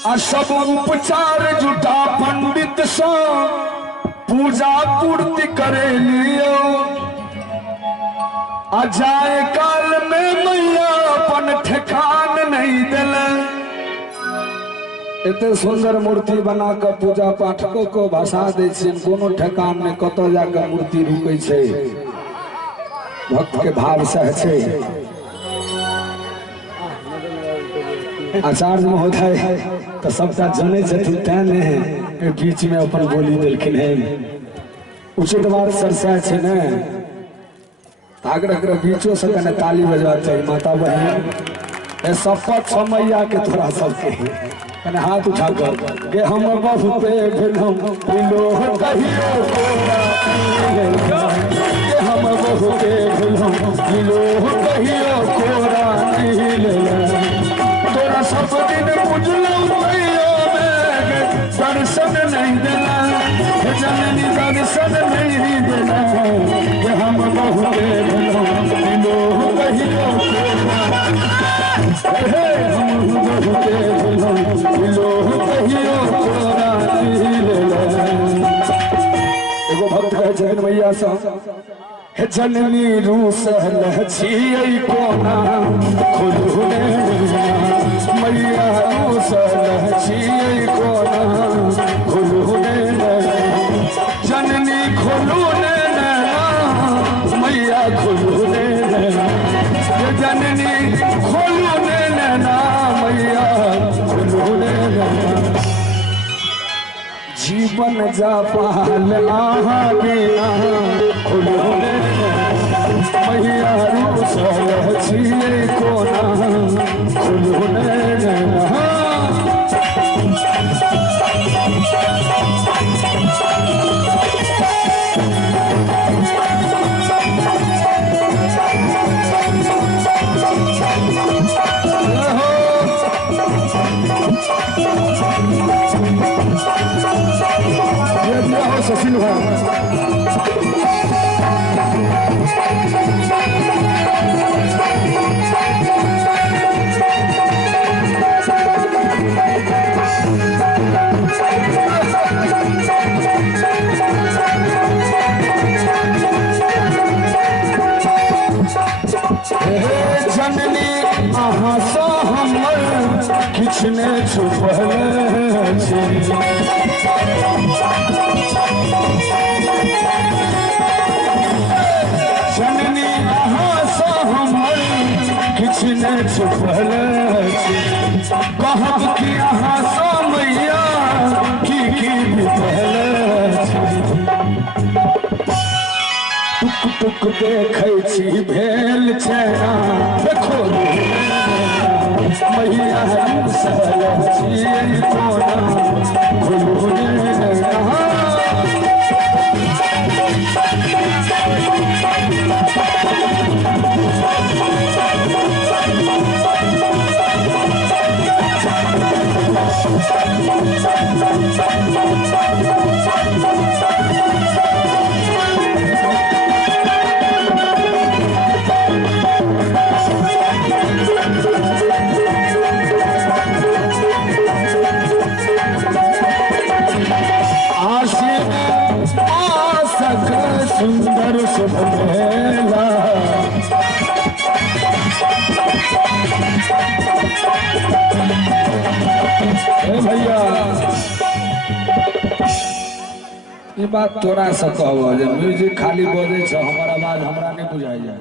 सब उपचार जुटा पंडित सो पूजा पूर्ति करे लियो अजाए काल में मैया अपन ठेकान नहीं दिल। इतने सुंदर मूर्ति बना कर पूजा पाठकों को भाषा दे कोनो ठेकान में कत जाकर मूर्ति रुकै छे भक्त के भाव से छे। आचार्य महोदय तो सबका जाने तेने बीच में अपन बोली दिलखिन है उचित बात सरसा छे ने तागर बीचों से कने ताली बजवा चाहिए। माता बहन ए शपथ समैया के तोरा सबके कने हाथ उठा कर के हम बहुते भेलम पिलो कहियो कोरा के हम बहुते भेलम पिलो कहियो कोरा नीले तोरा सब दिन पूजलो मैया में दर्शन नहीं देला जननी दर्शन नहीं देला के हम बहुते भेलम पिलो कहियो कोरा हम बहुते भेलम पिलो कहियो कोरा नीले। एगो भक्त कहे छथिन मैया सा हे जननी रूस लहछियै कोना खुलू ने मैया रूस लहछियै कोना खुलू ने जननी खुलू ने मैया खुलू ने जननी खुलू ने मैया खुलू ने जीवन जापाल आहा बिना खुलू ने मैया रूस लहछियै कोना खुलू ने सचिन जननी अहाँ सँ हमर किछ ने छुपल जननी अहाँ सँ हमर किछ ने छुपल कहब कि अहाँ सँ मैया की बितल टुक टुक देखै छी भेल छेना देखो मैया कोना खुलू सुंदर सुभेला भैया ये बात तोरा से कहब म्यूजिक खाली बजे छ हमर आवाज हमरा नहीं बुझाई जाए।